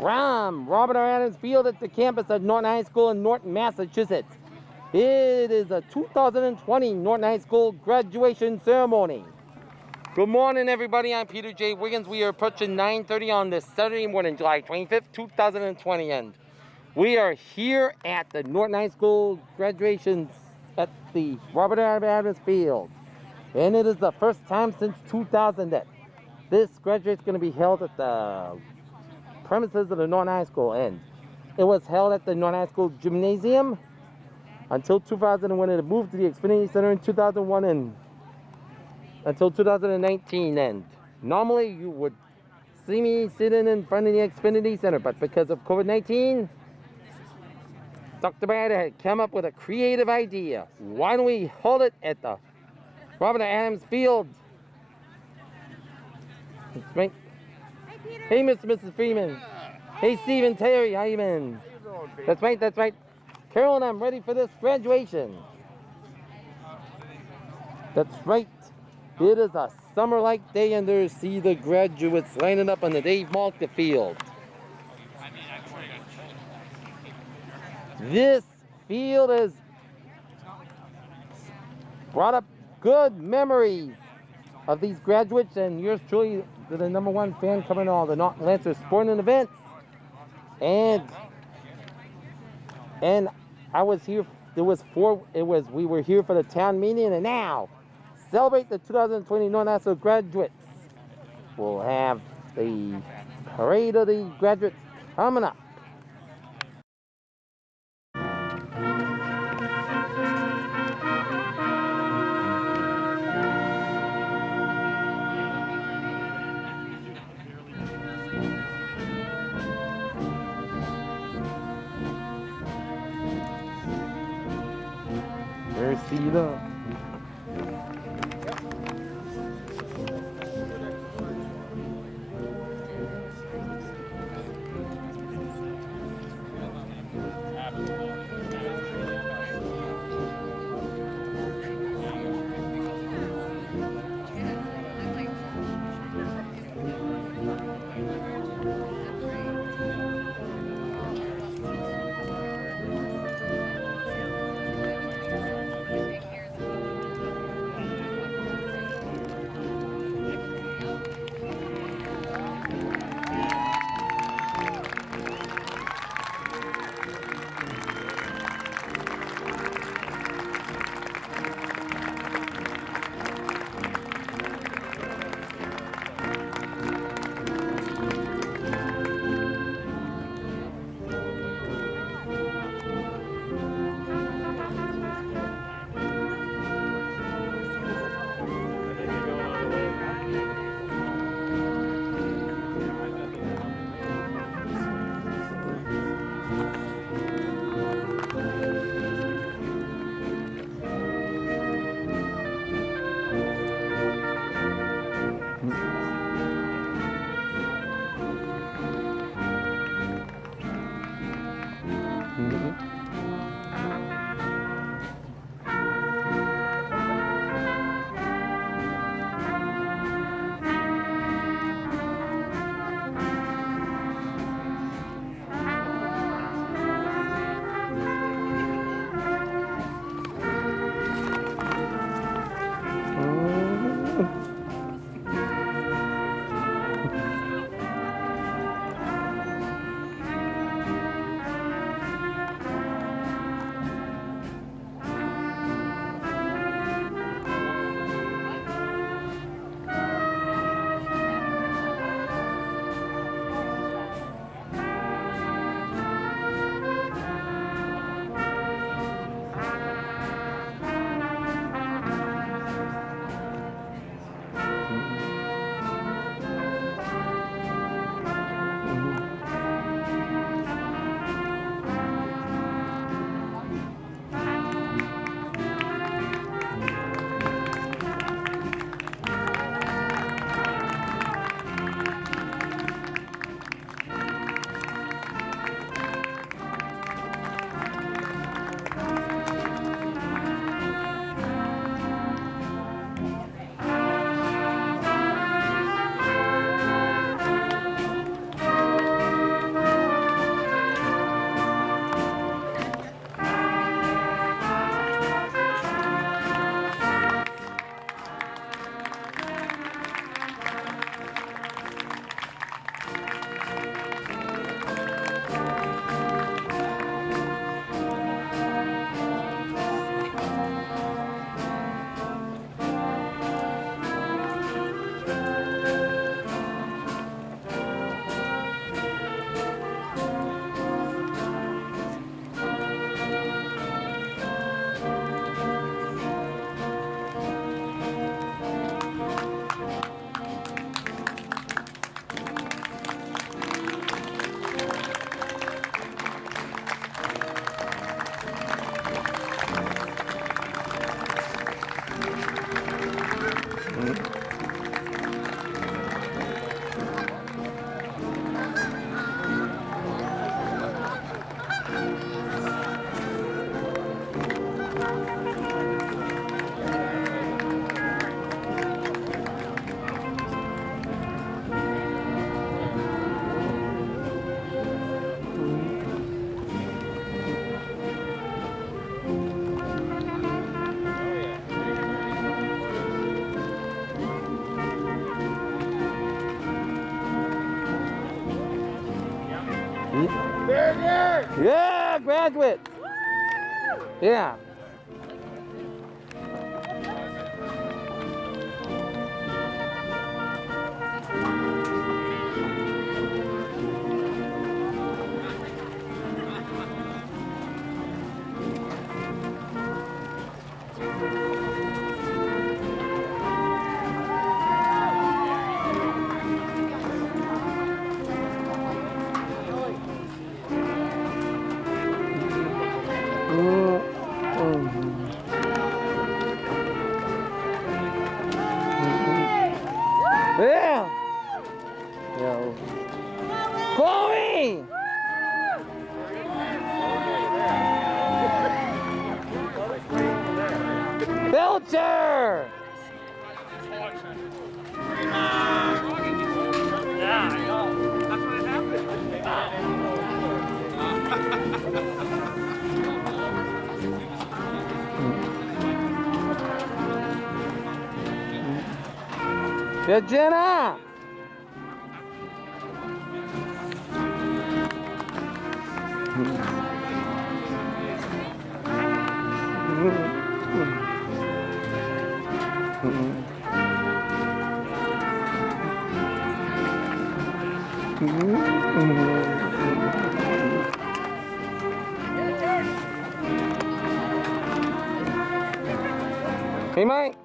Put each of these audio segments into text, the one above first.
From Robert R. Adams Field at the campus of Norton High School in Norton, Massachusetts. It is a 2020 Norton High School graduation ceremony. Good morning, everybody. I'm Peter J. Wiggins. We are approaching 9:30 on this Saturday morning, July 25th, 2020. And we are here at the Norton High School graduations at the Robert R. Adams Field. And it is the first time since 2000 that this graduation is going to be held at the premises of the Norton High School, and it was held at the Norton High School gymnasium until 2000 when it moved to the Xfinity Center in 2001 and until 2019. And normally you would see me sitting in front of the Xfinity Center, but because of COVID-19, Dr. Brad had come up with a creative idea. Why don't we hold it at the Robert Adams Field? Right. Hey, Mr. and Mrs. Freeman. Hey, Steve and Terry. How you been? That's right, that's right. Carol and I'm ready for this graduation. That's right. It is a summer-like day, and there see the graduates lining up on the Dave Malka Field. This field has brought up good memories of these graduates, and yours truly, the #1 fan covering all the Norton Lancer sporting events. And I was here. We were here for the town meeting, and now celebrate the 2020 Norton High School graduates. We'll have the parade of the graduates coming up. There's Cedar. Yeah, graduates. Yeah. Yeah. Yeah. Chloe. Belcher. Yeah, I know. That's what happened. Good, Jenna. Hey, Mike.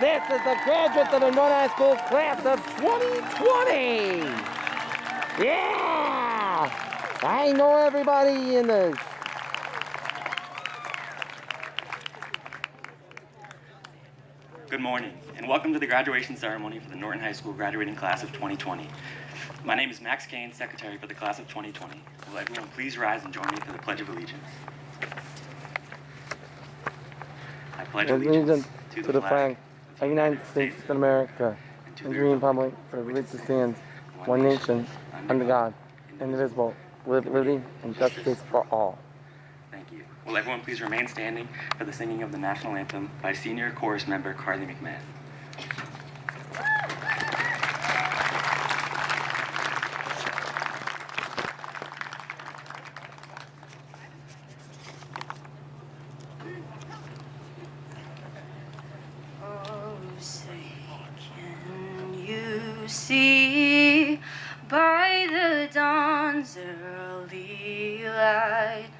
This is the graduates of the Norton High School class of 2020. Yeah! I know everybody in this. Good morning, and welcome to the graduation ceremony for the Norton High School graduating class of 2020. My name is Max Kane, Secretary for the class of 2020. Will everyone please rise and join me for the Pledge of Allegiance? I pledge allegiance to the flag of the United States of America and to the republic for which it stands, one nation, under God, indivisible, with liberty and justice for all. Thank you. Will everyone please remain standing for the singing of the national anthem by senior chorus member Carly McMahon. See by the dawn's early light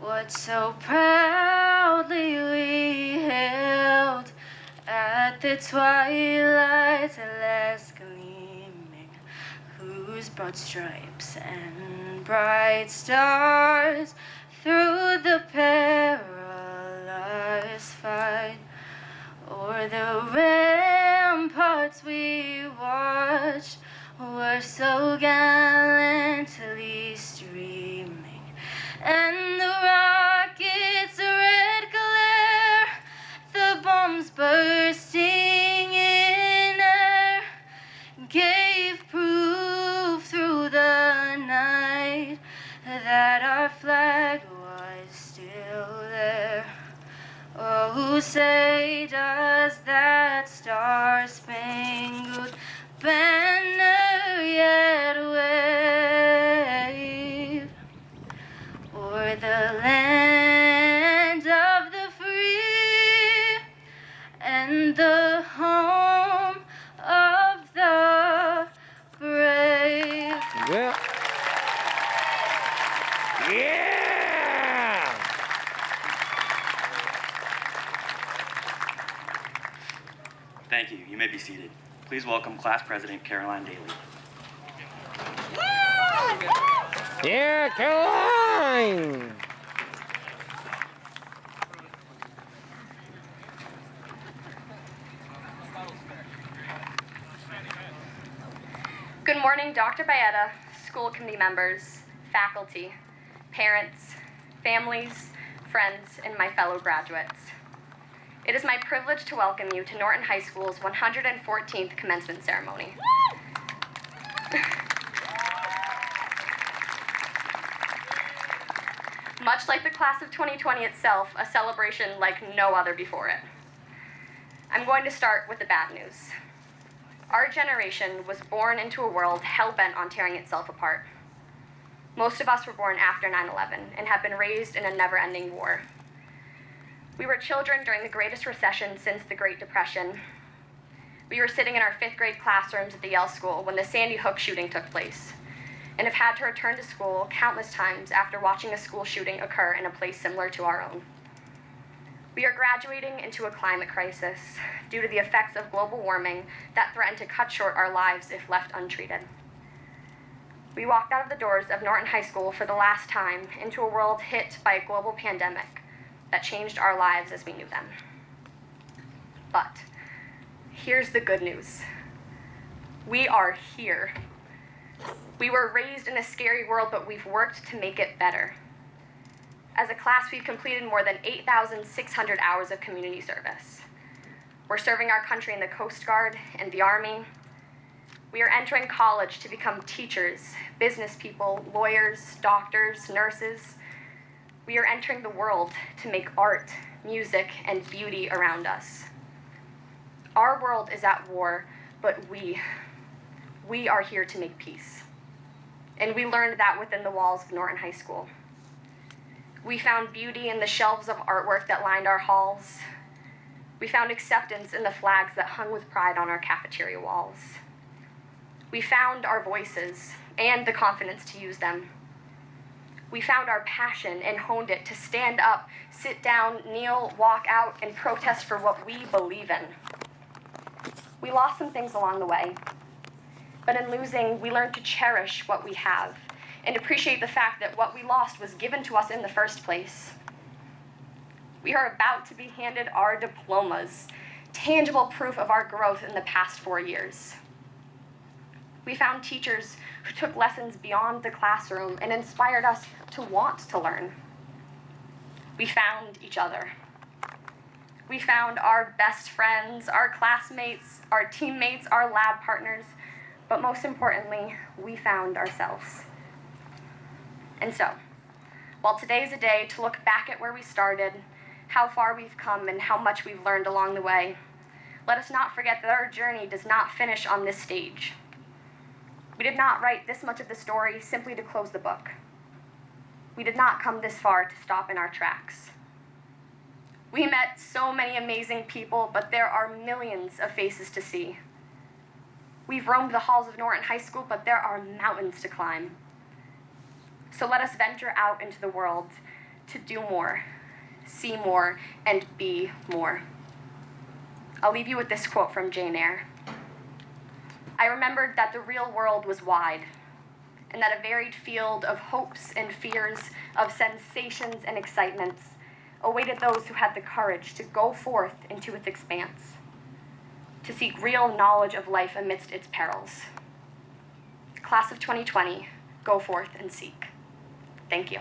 what so proudly we hailed the twilight less gleaming, whose broad stripes and bright stars through the perilous fight o'er the ramparts we watched were so gallantly streaming, and the rockets' red glare, the bombs bursting in air, gave proof through the night that our flag was still there. Oh, say does that star-spangled banner yet wave o'er the land of the free and the home of the brave? Yeah. Yeah! Thank you. You may be seated. Please welcome Class President Caroline Daly. Yeah, Caroline! Good morning, Dr. Baeta, school committee members, faculty, parents, families, friends, and my fellow graduates. It is my privilege to welcome you to Norton High School's 114th commencement ceremony. Much like the class of 2020 itself, a celebration like no other before it. I'm going to start with the bad news. Our generation was born into a world hell-bent on tearing itself apart. Most of us were born after 9/11 and have been raised in a never-ending war. We were children during the greatest recession since the Great Depression. We were sitting in our 5th grade classrooms at the Yale School when the Sandy Hook shooting took place, and have had to return to school countless times after watching a school shooting occur in a place similar to our own. We are graduating into a climate crisis due to the effects of global warming that threaten to cut short our lives if left untreated. We walked out of the doors of Norton High School for the last time into a world hit by a global pandemic that changed our lives as we knew them. But here's the good news. We are here. We were raised in a scary world, but we've worked to make it better. As a class, we've completed more than 8,600 hours of community service. We're serving our country in the Coast Guard and the Army. We are entering college to become teachers, business people, lawyers, doctors, nurses. We are entering the world to make art, music, and beauty around us. Our world is at war, but we are here to make peace. And we learned that within the walls of Norton High School. We found beauty in the shelves of artwork that lined our halls. We found acceptance in the flags that hung with pride on our cafeteria walls. We found our voices and the confidence to use them. We found our passion and honed it to stand up, sit down, kneel, walk out, and protest for what we believe in. We lost some things along the way, but in losing, we learned to cherish what we have and appreciate the fact that what we lost was given to us in the first place. We are about to be handed our diplomas, tangible proof of our growth in the past 4 years. We found teachers who took lessons beyond the classroom and inspired us to want to learn. We found each other. We found our best friends, our classmates, our teammates, our lab partners, but most importantly, we found ourselves. And so, while today is a day to look back at where we started, how far we've come, and how much we've learned along the way, let us not forget that our journey does not finish on this stage. We did not write this much of the story simply to close the book. We did not come this far to stop in our tracks. We met so many amazing people, but there are millions of faces to see. We've roamed the halls of Norton High School, but there are mountains to climb. So let us venture out into the world to do more, see more, and be more. I'll leave you with this quote from Jane Eyre. I remembered that the real world was wide, and that a varied field of hopes and fears, of sensations and excitements, awaited those who had the courage to go forth into its expanse, to seek real knowledge of life amidst its perils. Class of 2020, go forth and seek. Thank you.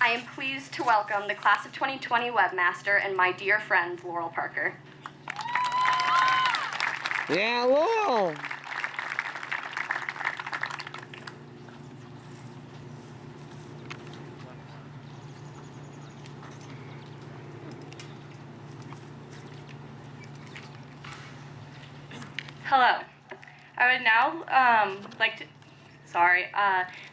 I am pleased to welcome the Class of 2020 Webmaster and my dear friend, Laurel Parker. Yeah, Laurel. Hello. I would now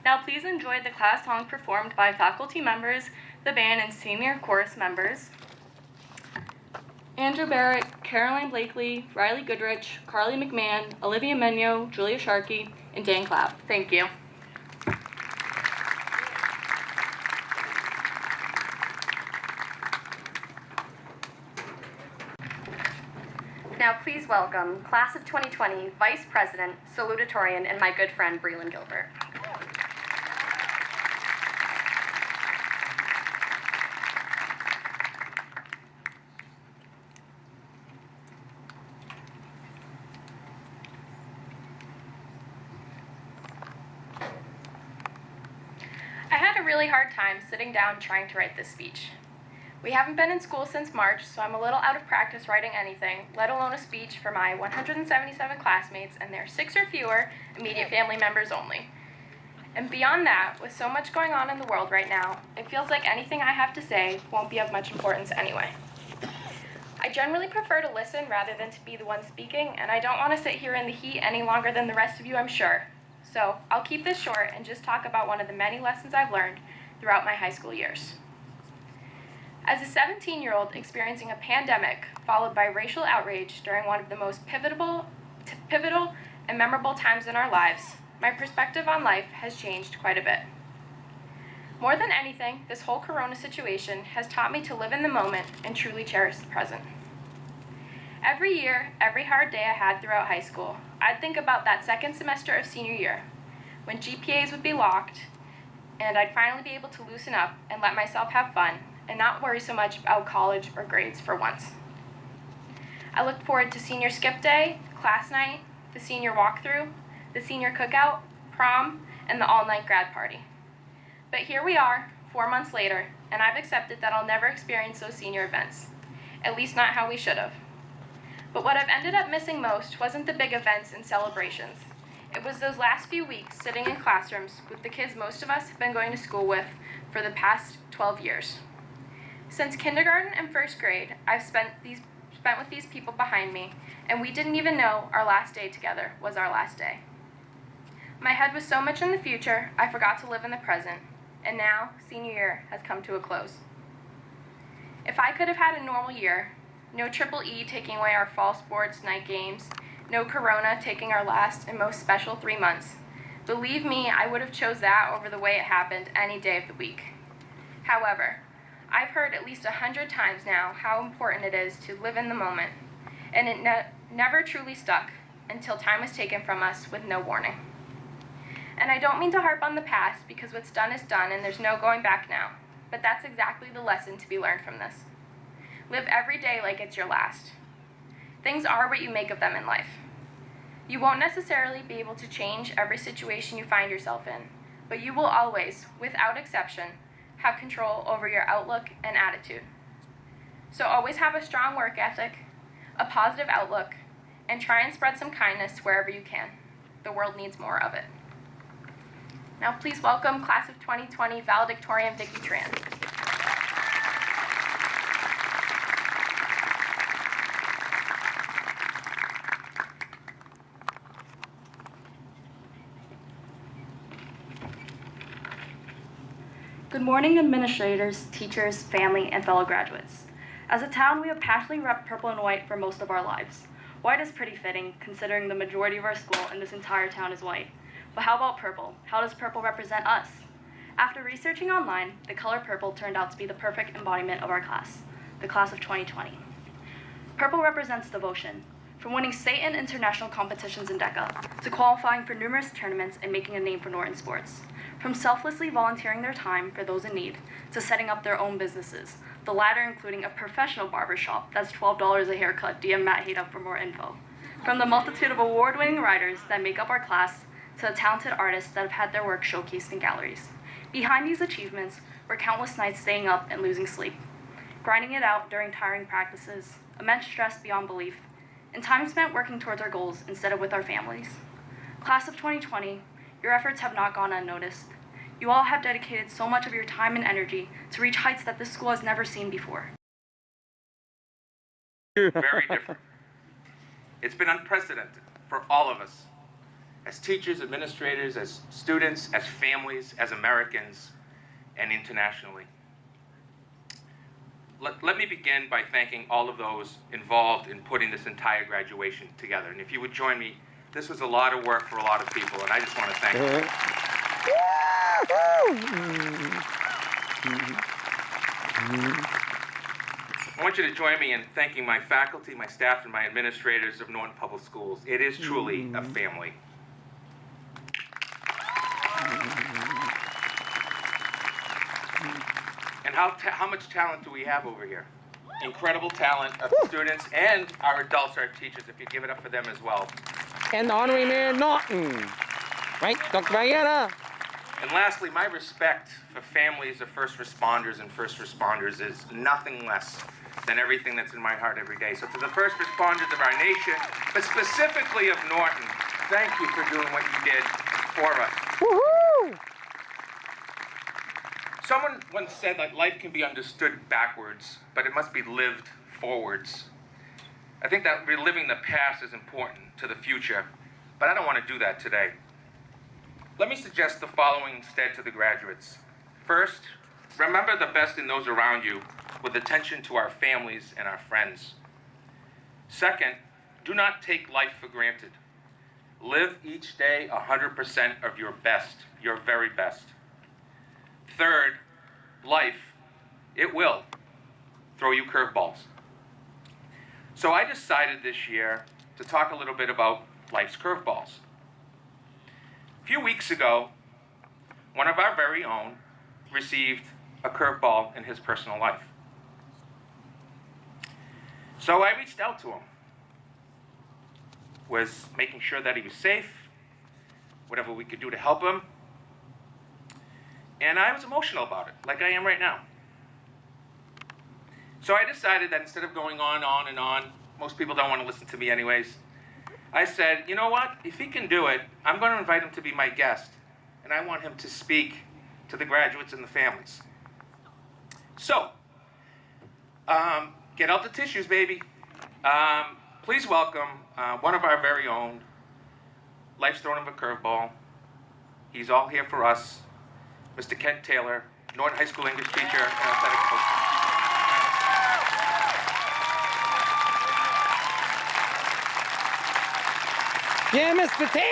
now please enjoy the class song performed by faculty members, the band, and senior chorus members. Andrew Barrett, Caroline Blakely, Riley Goodrich, Carly McMahon, Olivia Menyo, Julia Sharkey, and Dan Clapp. Thank you. Now please welcome Class of 2020 Vice President, Salutatorian, and my good friend, Breland Gilbert. I had a really hard time sitting down trying to write this speech. We haven't been in school since March, so I'm a little out of practice writing anything, let alone a speech for my 177 classmates and their 6 or fewer immediate family members only. And beyond that, with so much going on in the world right now, it feels like anything I have to say won't be of much importance anyway. I generally prefer to listen rather than to be the one speaking, and I don't want to sit here in the heat any longer than the rest of you, I'm sure. So I'll keep this short and just talk about one of the many lessons I've learned throughout my high school years. As a 17-year-old experiencing a pandemic followed by racial outrage during one of the most pivotal and memorable times in our lives, my perspective on life has changed quite a bit. More than anything, this whole corona situation has taught me to live in the moment and truly cherish the present. Every year, every hard day I had throughout high school, I'd think about that second semester of senior year, when GPAs would be locked, and I'd finally be able to loosen up and let myself have fun, and not worry so much about college or grades for once. I looked forward to senior skip day, class night, the senior walkthrough, the senior cookout, prom, and the all-night grad party. But here we are, 4 months later, and I've accepted that I'll never experience those senior events, at least not how we should have. But what I've ended up missing most wasn't the big events and celebrations. It was those last few weeks sitting in classrooms with the kids most of us have been going to school with for the past 12 years. Since kindergarten and first grade, I've spent with these people behind me, and we didn't even know our last day together was our last day. My head was so much in the future, I forgot to live in the present, and now senior year has come to a close. If I could have had a normal year, no EEE taking away our fall sports night games, no corona taking our last and most special 3 months, believe me, I would have chose that over the way it happened any day of the week. However, I've heard at least 100 times now how important it is to live in the moment, and it never truly stuck until time was taken from us with no warning. And I don't mean to harp on the past, because what's done is done and there's no going back now, but that's exactly the lesson to be learned from this. Live every day like it's your last. Things are what you make of them in life. You won't necessarily be able to change every situation you find yourself in, but you will always, without exception, have control over your outlook and attitude. So always have a strong work ethic, a positive outlook, and try and spread some kindness wherever you can. The world needs more of it. Now please welcome Class of 2020 Valedictorian Vicki Tran. Good morning, administrators, teachers, family, and fellow graduates. As a town, we have passionately repped purple and white for most of our lives. White is pretty fitting, considering the majority of our school and this entire town is white. But how about purple? How does purple represent us? After researching online, the color purple turned out to be the perfect embodiment of our class, the class of 2020. Purple represents devotion, from winning state and international competitions in DECA, to qualifying for numerous tournaments and making a name for Norton sports. From selflessly volunteering their time for those in need, to setting up their own businesses, the latter including a professional barber shop that's $12 a haircut. DM Matt Haydup for more info. From the multitude of award-winning writers that make up our class, to the talented artists that have had their work showcased in galleries. Behind these achievements were countless nights staying up and losing sleep, grinding it out during tiring practices, immense stress beyond belief, and time spent working towards our goals instead of with our families. Class of 2020, your efforts have not gone unnoticed. You all have dedicated so much of your time and energy to reach heights that this school has never seen before. Very different. It's been unprecedented for all of us, as teachers, administrators, as students, as families, as Americans, and internationally. Let me begin by thanking all of those involved in putting this entire graduation together. And if you would join me, this was a lot of work for a lot of people, and I just want to thank you. I want you to join me in thanking my faculty, my staff, and my administrators of Norton Public Schools. It is truly a family. And how much talent do we have over here? Incredible talent of students and our adults, our teachers, if you give it up for them as well. And the Honorary Mayor Norton. Right, Dr. Valletta? And lastly, my respect for families of first responders and first responders is nothing less than everything that's in my heart every day. So to the first responders of our nation, but specifically of Norton, thank you for doing what you did for us. Woohoo! Someone once said that life can be understood backwards, but it must be lived forwards. I think that reliving the past is important to the future, but I don't want to do that today. Let me suggest the following instead to the graduates. First, remember the best in those around you with attention to our families and our friends. Second, do not take life for granted. Live each day 100% of your best, your very best. Third, life, it will throw you curveballs. So I decided this year to talk a little bit about life's curveballs. A few weeks ago, one of our very own received a curveball in his personal life. So I reached out to him, was making sure that he was safe, whatever we could do to help him. And I was emotional about it, like I am right now. So I decided that instead of going on and on, most people don't want to listen to me anyways, I said, you know what, if he can do it, I'm going to invite him to be my guest, and I want him to speak to the graduates and the families. So, get out the tissues, baby. Please welcome one of our very own. Life's thrown him a curveball. He's all here for us. Mr. Kent Taylor, Norton High School English teacher and athletic coach. Yeah, Mr. Taylor!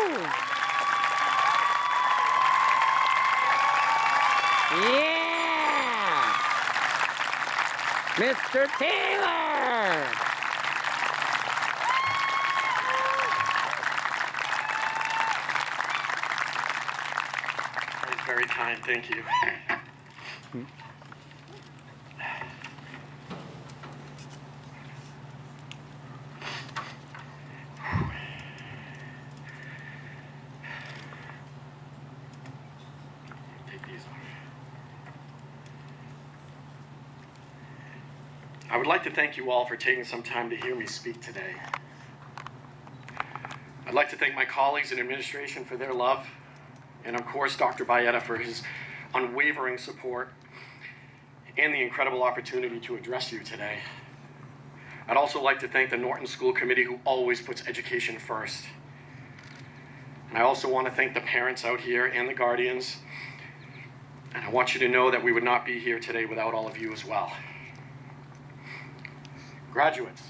Woo! Yeah! Mr. Taylor! That was very kind, thank you. I would like to thank you all for taking some time to hear me speak today. I'd like to thank my colleagues in administration for their love, and of course Dr. Valletta for his unwavering support and the incredible opportunity to address you today. I'd also like to thank the Norton School Committee, who always puts education first. And I also want to thank the parents out here and the guardians, and I want you to know that we would not be here today without all of you as well. Graduates,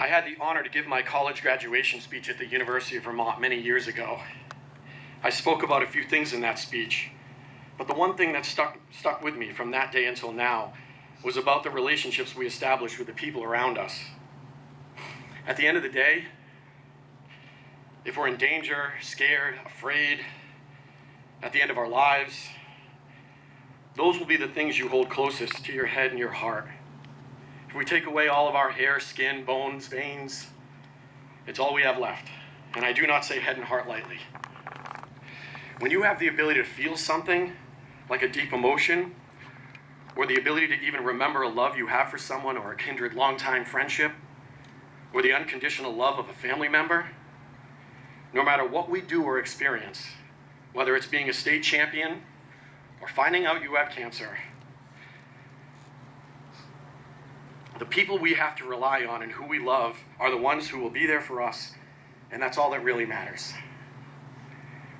I had the honor to give my college graduation speech at the University of Vermont many years ago. I spoke about a few things in that speech, but the one thing that stuck with me from that day until now was about the relationships we established with the people around us. At the end of the day, if we're in danger, scared, afraid, at the end of our lives, those will be the things you hold closest to your head and your heart. If we take away all of our hair, skin, bones, veins, it's all we have left. And I do not say head and heart lightly. When you have the ability to feel something, like a deep emotion, or the ability to even remember a love you have for someone or a kindred long-time friendship, or the unconditional love of a family member, no matter what we do or experience, whether it's being a state champion or finding out you have cancer, the people we have to rely on and who we love are the ones who will be there for us, and that's all that really matters.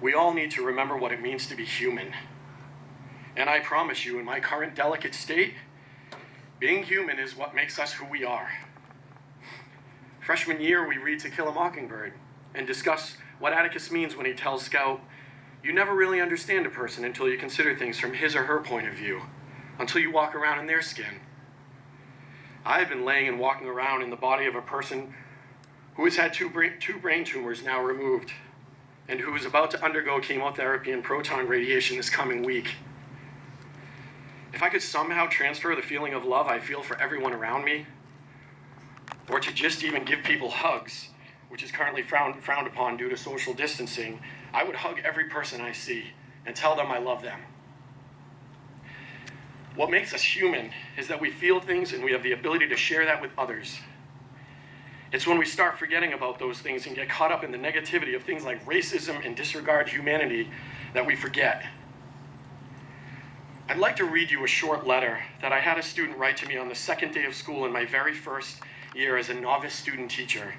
We all need to remember what it means to be human. And I promise you, in my current delicate state, being human is what makes us who we are. Freshman year, we read To Kill a Mockingbird and discuss what Atticus means when he tells Scout, you never really understand a person until you consider things from his or her point of view, until you walk around in their skin. I have been laying and walking around in the body of a person who has had two brain tumors now removed and who is about to undergo chemotherapy and proton radiation this coming week. If I could somehow transfer the feeling of love I feel for everyone around me, or to just even give people hugs, which is currently frowned upon due to social distancing, I would hug every person I see and tell them I love them. What makes us human is that we feel things and we have the ability to share that with others. It's when we start forgetting about those things and get caught up in the negativity of things like racism and disregard humanity that we forget. I'd like to read you a short letter that I had a student write to me on the second day of school in my very first year as a novice student teacher.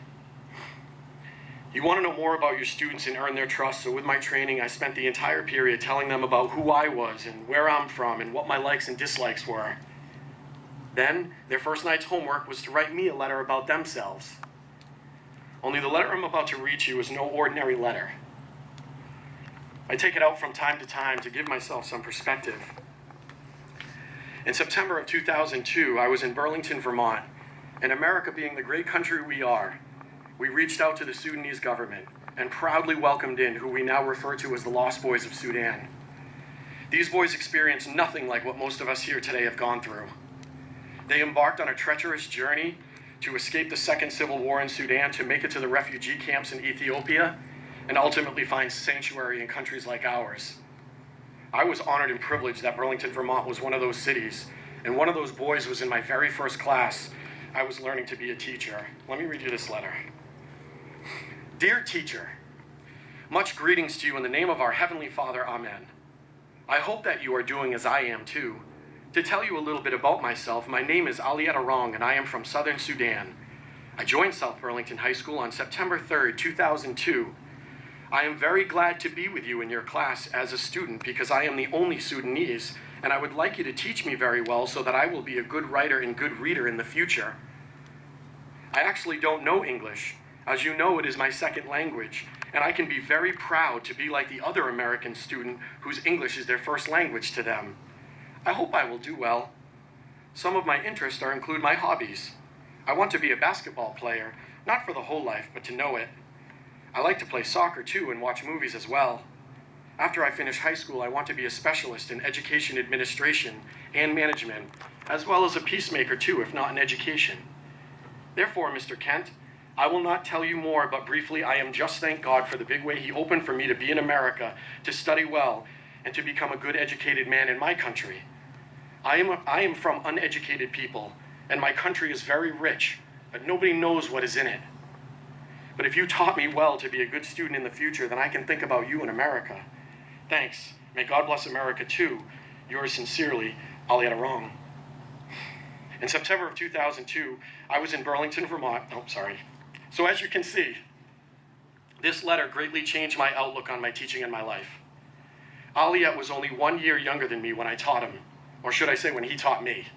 You want to know more about your students and earn their trust, so with my training, I spent the entire period telling them about who I was and where I'm from and what my likes and dislikes were. Then, their first night's homework was to write me a letter about themselves. Only the letter I'm about to read to you is no ordinary letter. I take it out from time to time to give myself some perspective. In September of 2002, I was in Burlington, Vermont, and America being the great country we are, we reached out to the Sudanese government and proudly welcomed in who we now refer to as the Lost Boys of Sudan. These boys experienced nothing like what most of us here today have gone through. They embarked on a treacherous journey to escape the Second Civil War in Sudan, to make it to the refugee camps in Ethiopia, and ultimately find sanctuary in countries like ours. I was honored and privileged that Burlington, Vermont was one of those cities, and one of those boys was in my very first class. I was learning to be a teacher. Let me read you this letter. Dear teacher, much greetings to you in the name of our Heavenly Father, Amen. I hope that you are doing as I am too. To tell you a little bit about myself, my name is Alietta Rong and I am from Southern Sudan. I joined South Burlington High School on September 3rd, 2002. I am very glad to be with you in your class as a student because I am the only Sudanese, and I would like you to teach me very well so that I will be a good writer and good reader in the future. I actually don't know English. As you know, it is my second language, and I can be very proud to be like the other American student whose English is their first language to them. I hope I will do well. Some of my interests include my hobbies. I want to be a basketball player, not for the whole life, but to know it. I like to play soccer too and watch movies as well. After I finish high school, I want to be a specialist in education administration and management, as well as a peacemaker too, if not in education. Therefore, Mr. Kent, I will not tell you more, but briefly, I am just thank God for the big way He opened for me to be in America, to study well, and to become a good educated man in my country. I am from uneducated people, and my country is very rich, but nobody knows what is in it. But if you taught me well to be a good student in the future, then I can think about you in America. Thanks. May God bless America too. Yours sincerely, Alietta Rong. In September of 2002, I was in Burlington, Vermont. So as you can see, this letter greatly changed my outlook on my teaching and my life. Aliette was only 1 year younger than me when I taught him, or should I say when he taught me.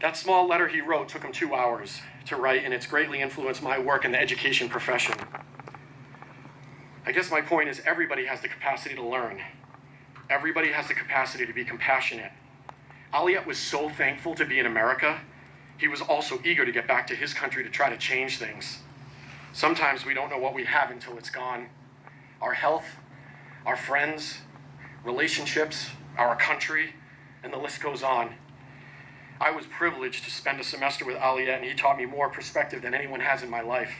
That small letter he wrote took him 2 hours. to write, and it's greatly influenced my work in the education profession. I guess my point is everybody has the capacity to learn. Everybody has the capacity to be compassionate. Aliette was so thankful to be in America. He was also eager to get back to his country to try to change things. Sometimes we don't know what we have until it's gone. Our health, our friends, relationships, our country, and the list goes on. I was privileged to spend a semester with Aliette, and he taught me more perspective than anyone has in my life.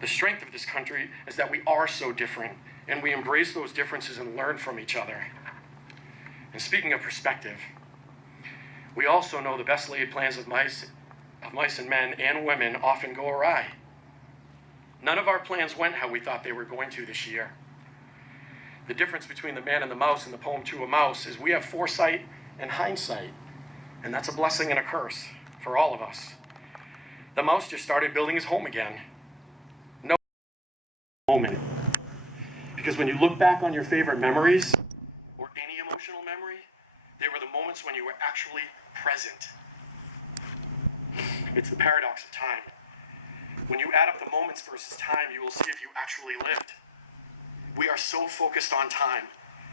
The strength of this country is that we are so different, and we embrace those differences and learn from each other. And speaking of perspective, we also know the best laid plans of mice and men and women often go awry. None of our plans went how we thought they were going to this year. The difference between the man and the mouse in the poem To a Mouse is we have foresight and hindsight, and that's a blessing and a curse for all of us. The mouse just started building his home again. No moment. Because when you look back on your favorite memories, or any emotional memory, they were the moments when you were actually present. It's the paradox of time. When you add up the moments versus time, you will see if you actually lived. We are so focused on time.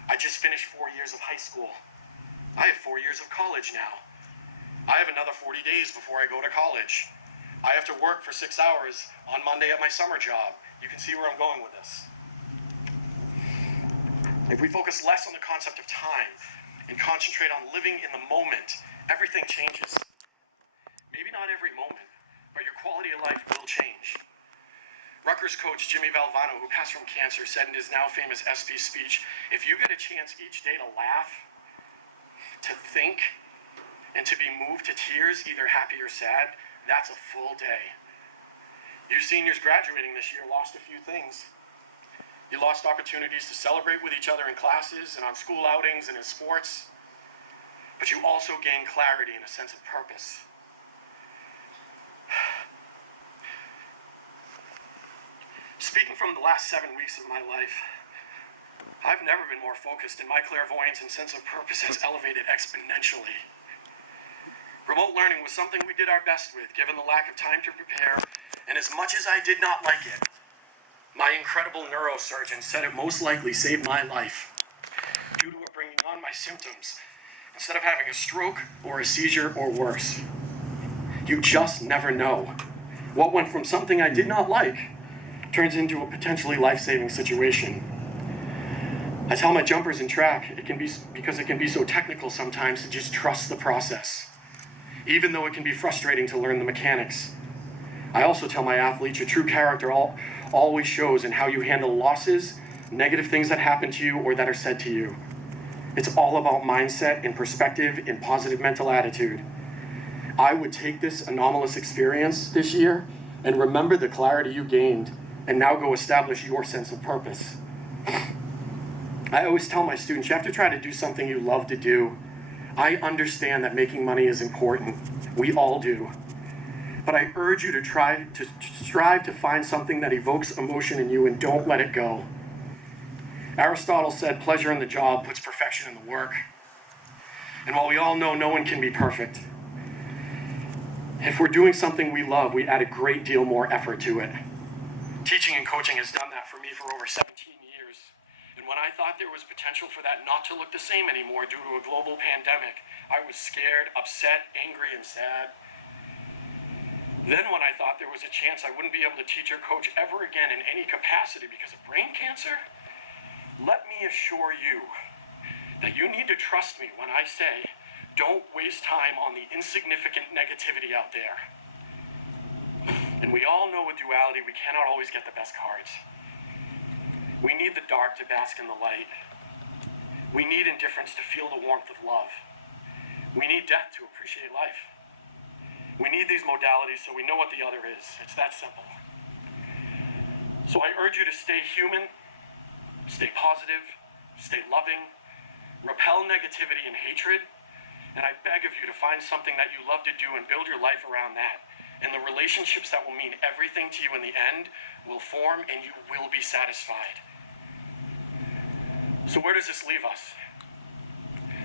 I just finished 4 years of high school. I have 4 years of college now. I have another 40 days before I go to college. I have to work for 6 hours on Monday at my summer job. You can see where I'm going with this. If we focus less on the concept of time and concentrate on living in the moment, everything changes. Maybe not every moment, but your quality of life will change. Rutgers coach Jimmy Valvano, who passed from cancer, said in his now famous SP speech, if you get a chance each day to laugh, to think, and to be moved to tears, either happy or sad, that's a full day. You seniors graduating this year lost a few things. You lost opportunities to celebrate with each other in classes and on school outings and in sports, but you also gained clarity and a sense of purpose. Speaking from the last 7 weeks of my life, I've never been more focused, and my clairvoyance and sense of purpose has elevated exponentially. Remote learning was something we did our best with, given the lack of time to prepare, and as much as I did not like it, my incredible neurosurgeon said it most likely saved my life due to it bringing on my symptoms instead of having a stroke or a seizure or worse. You just never know. What went from something I did not like turns into a potentially life-saving situation. I tell my jumpers in track, because it can be so technical sometimes, to just trust the process, even though it can be frustrating to learn the mechanics. I also tell my athletes your true character always shows in how you handle losses, negative things that happen to you or that are said to you. It's all about mindset and perspective and positive mental attitude. I would take this anomalous experience this year and remember the clarity you gained and now go establish your sense of purpose. I always tell my students, you have to try to do something you love to do. I understand that making money is important. We all do. But I urge you to strive to find something that evokes emotion in you and don't let it go. Aristotle said, pleasure in the job puts perfection in the work. And while we all know no one can be perfect, if we're doing something we love, we add a great deal more effort to it. Teaching and coaching has done that for me for over 17 years. And when I thought there was potential for that not to look the same anymore due to a global pandemic, I was scared, upset, angry, and sad. Then when I thought there was a chance I wouldn't be able to teach or coach ever again in any capacity because of brain cancer, let me assure you that you need to trust me when I say, don't waste time on the insignificant negativity out there. And we all know with duality, we cannot always get the best cards. We need the dark to bask in the light. We need indifference to feel the warmth of love. We need death to appreciate life. We need these modalities so we know what the other is. It's that simple. So I urge you to stay human, stay positive, stay loving, repel negativity and hatred, and I beg of you to find something that you love to do and build your life around that. And the relationships that will mean everything to you in the end will form and you will be satisfied. So where does this leave us?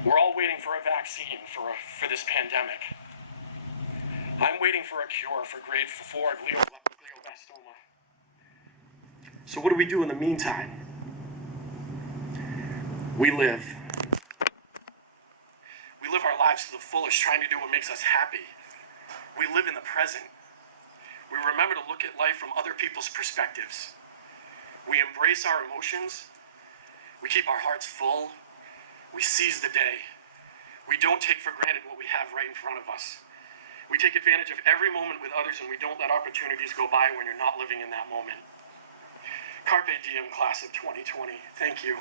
We're all waiting for a vaccine for this pandemic. I'm waiting for a cure for grade 4 glioblastoma. So what do we do in the meantime? We live. We live our lives to the fullest, trying to do what makes us happy. We live in the present. We remember to look at life from other people's perspectives. We embrace our emotions. We keep our hearts full. We seize the day. We don't take for granted what we have right in front of us. We take advantage of every moment with others, and we don't let opportunities go by when you're not living in that moment. Carpe diem, class of 2020. Thank you.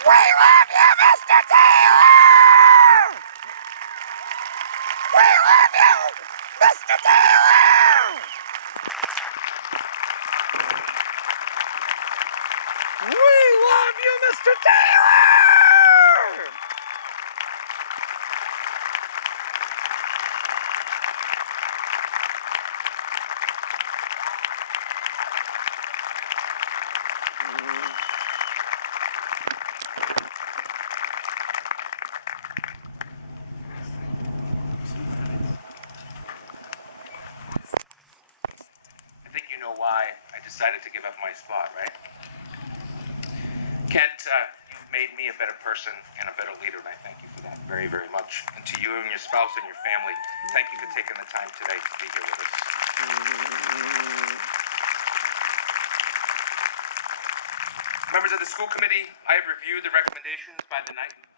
We love you, Mr. Taylor! We love you, Mr. Taylor! We love you, Mr. Taylor! I think you know why I decided to give up my spot, right? Kent, you've made me a better person and a better leader, and I thank you for that very, very much. And to you and your spouse and your family, thank you for taking the time today to be here with us. Members of the school committee, I have reviewed the recommendations by the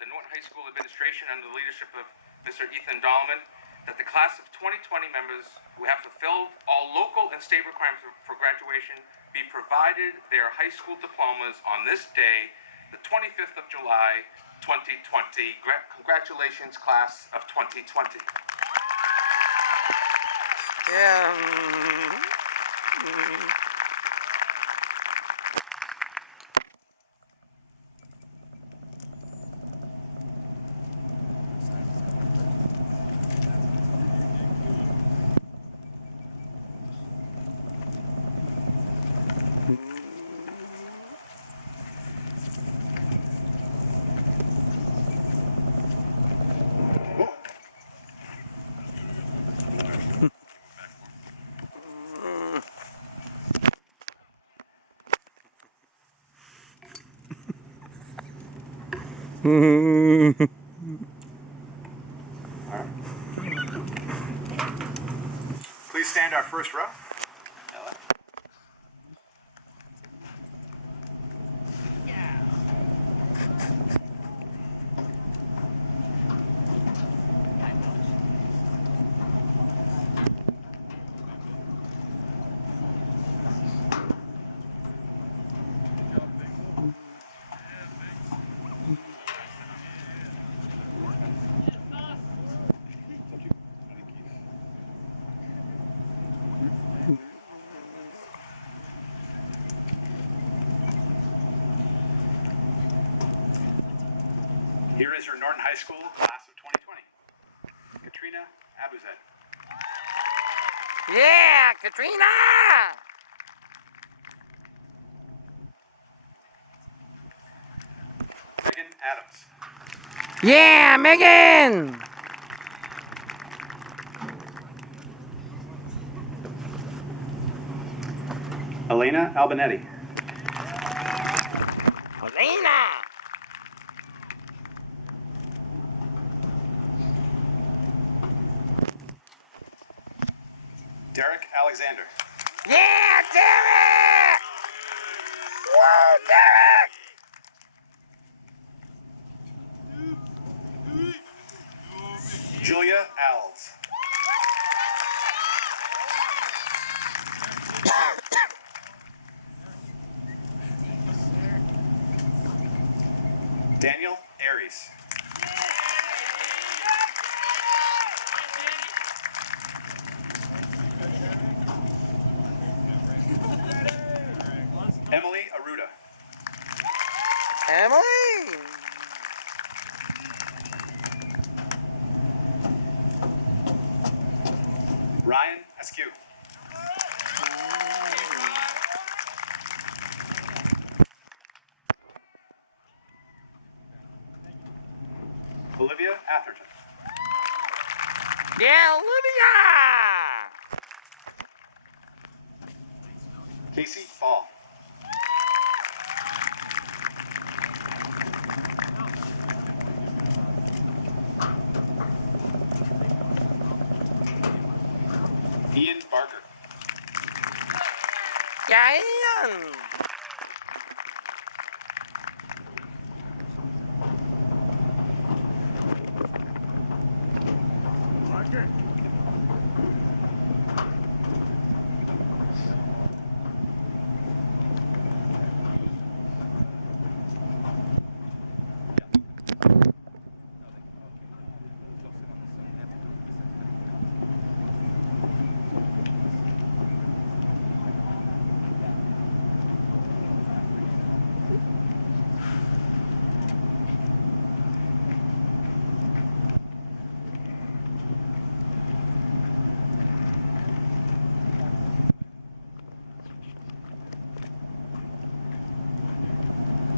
Norton High School administration under the leadership of Mr. Ethan Dahlman, that the class of 2020 members who have fulfilled all local and state requirements for graduation be provided their high school diplomas on this day, the 25th of July, 2020. Congratulations, class of 2020. Yeah. Please stand our first row. Here is your Norton High School class of 2020. Katrina Abuzet. Yeah, Katrina! Megan Adams. Yeah, Megan! Elena Albanetti. Elena! Derek Alexander. Yeah, Derek! Whoa, Derek! Julia Alves. Daniel Aries. Emily Aruda. Emily! Ryan Askew. Olivia Atherton. Yeah, Olivia! Casey Ball. Ian Barker. Yeah, Ian!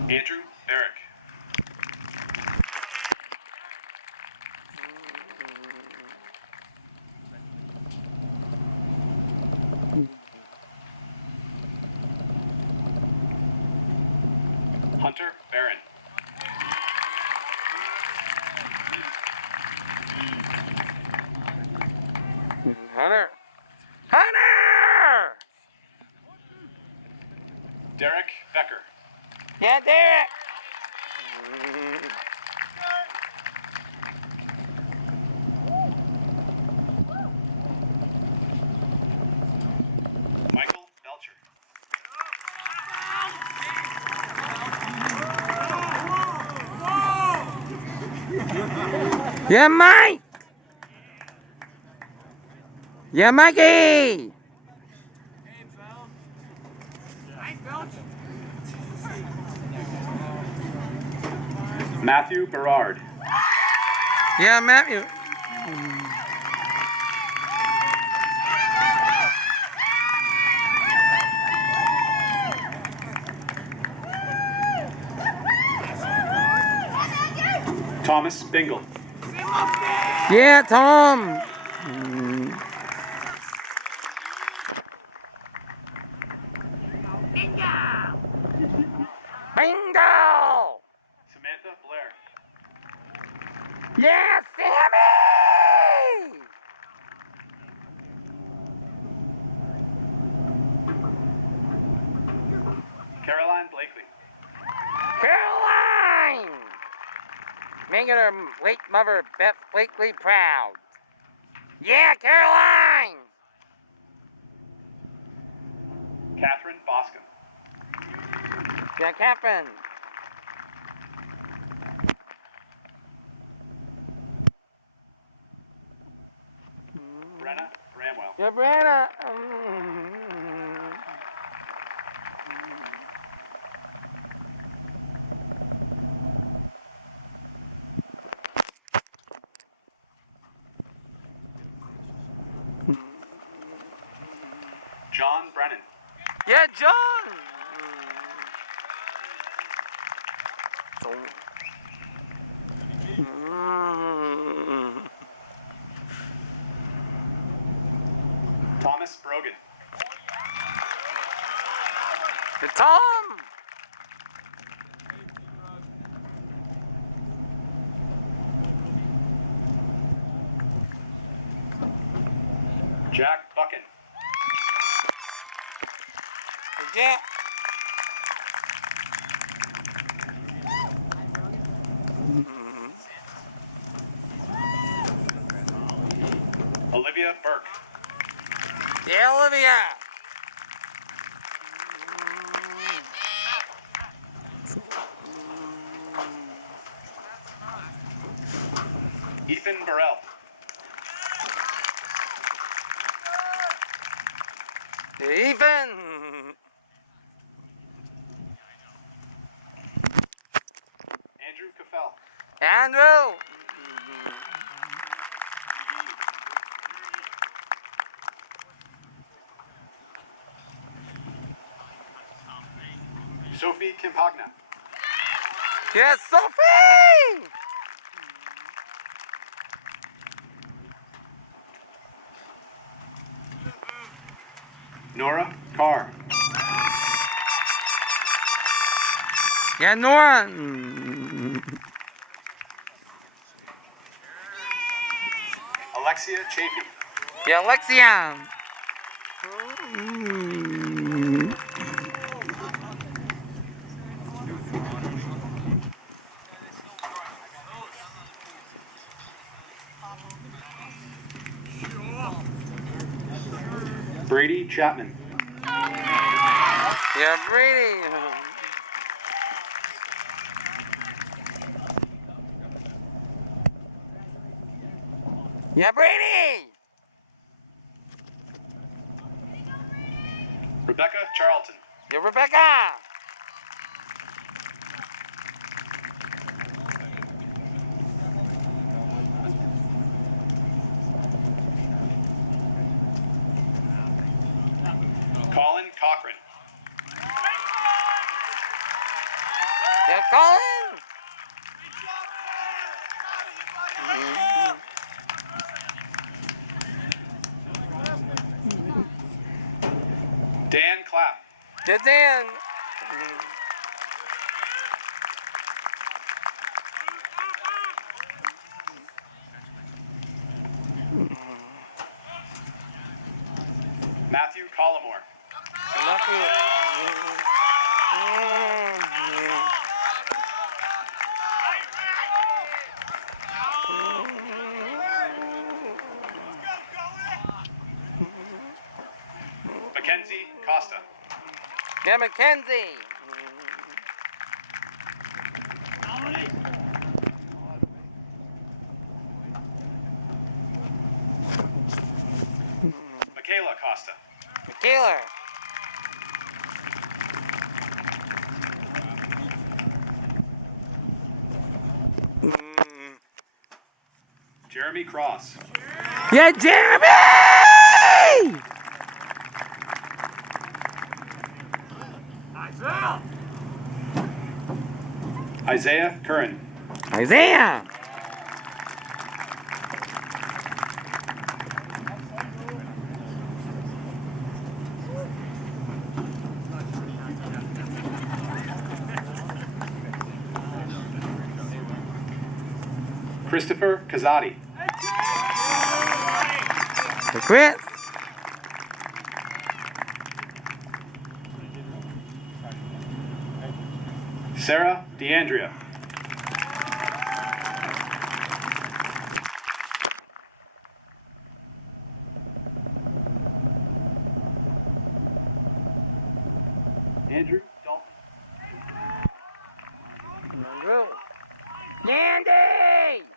Andrew Barrick. Hunter Barron. Hunter! Hunter! Derek Becker. Yeah, Derek! Michael Belcher. Yeah, Mike! Yeah, Mikey! Matthew Berard. Yeah, Matthew. Thomas Bingle. Yeah, Tom. Bingo! Samantha Blair. Yeah, Sammy! Caroline Blakely. Caroline! Making her late mother, Beth Blakely, proud. Yeah, Caroline! Catherine Boscom. Yeah, Catherine. Brenna Bramwell. Yeah, Brenna. John Brennan. Yeah, John. Thomas Brogan. Tom. Jack Buchan. Yeah. Olivia Burke. Yeah, Olivia. Ethan Burrell. Ethan. Andrew Caffell. Andrew. Sophie Kimpagna. Yes, Sophie. Yeah, Nora. Alexia Chafee. Yeah, Alexia. Brady Chapman. Yeah, Brady. Yeah, Brady. Rebecca Charlton. Yeah, Rebecca. Colin Cochran. Yeah, Colin. Dan Clapp. Yeah, Dan. Matthew Collymore. Mackenzie Costa. Yeah, Mackenzie. Michaela Costa. Michaela. Jeremy Cross. Yeah, Jeremy! Isaiah Curran. Isaiah. Christopher Kazadi. Chris. Sarah DeAndrea. Andrew Dalton. Andrew. Andy!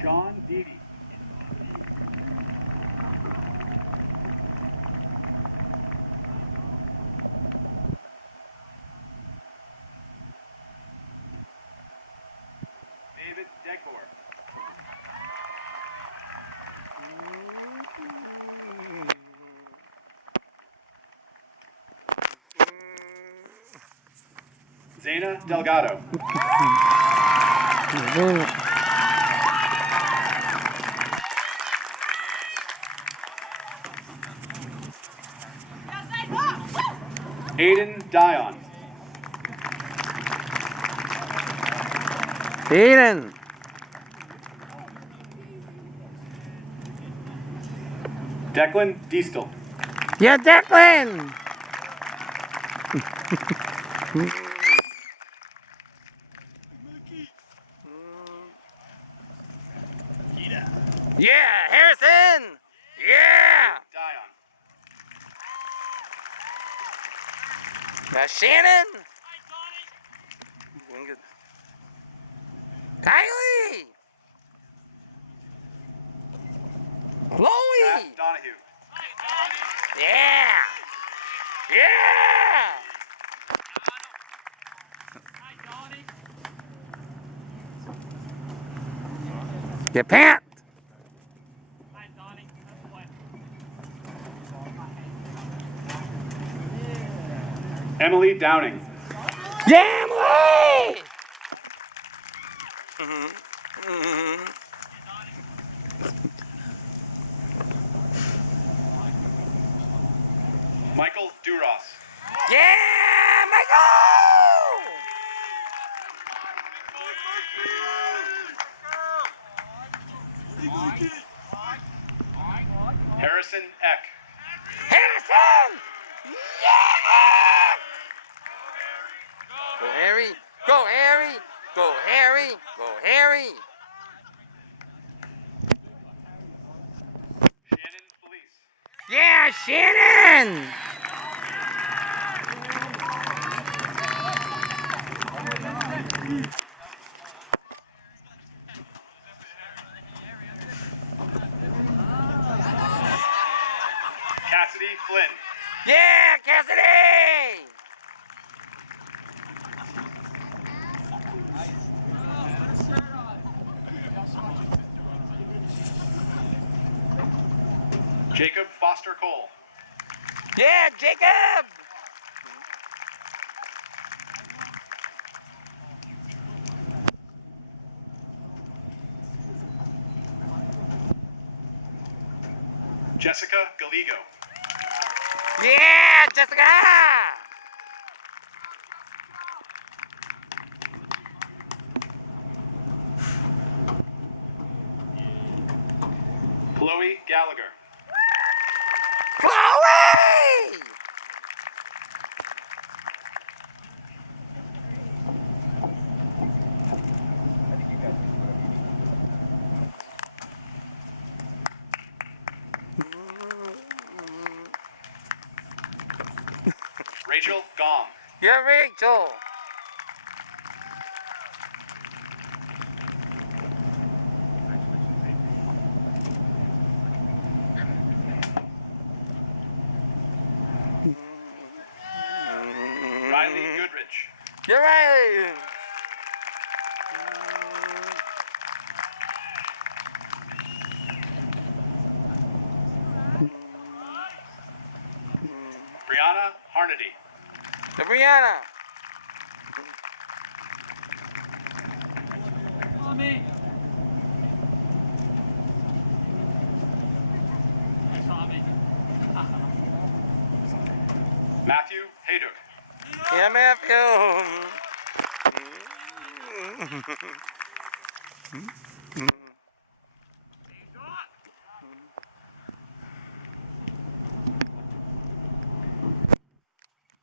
Sean Deedy. David Decor. Zena Delgado. Aiden Dion. Aiden. Declan Diestel. Yeah, Declan. Yeah, Harrison. Yeah. Dion. Shannon. Kylie. Chloe. Matt Donahue. Yeah. Yeah. Yeah, Pat. Emily Downing. Yeah, Emily. Michael Duras. Yeah, Michael! Harrison Eck. Harrison! Yeah! Go Harry! Go Harry! Go Harry! Go Harry! Shannon Felice. Yeah, Shannon! Cassidy Flynn. Yeah, Cassidy! Jacob Foster Cole. Yeah, Jacob! Jessica Galigo. Yeah, Jessica! Chloe Gallagher. Chloe! Rachel Gom. Yeah, Rachel! Riley Goodrich. You're Riley! Brianna Harnedy. The Brianna! Tommy! Hey, Tommy. Matthew Hayduk. Yeah, Matthew!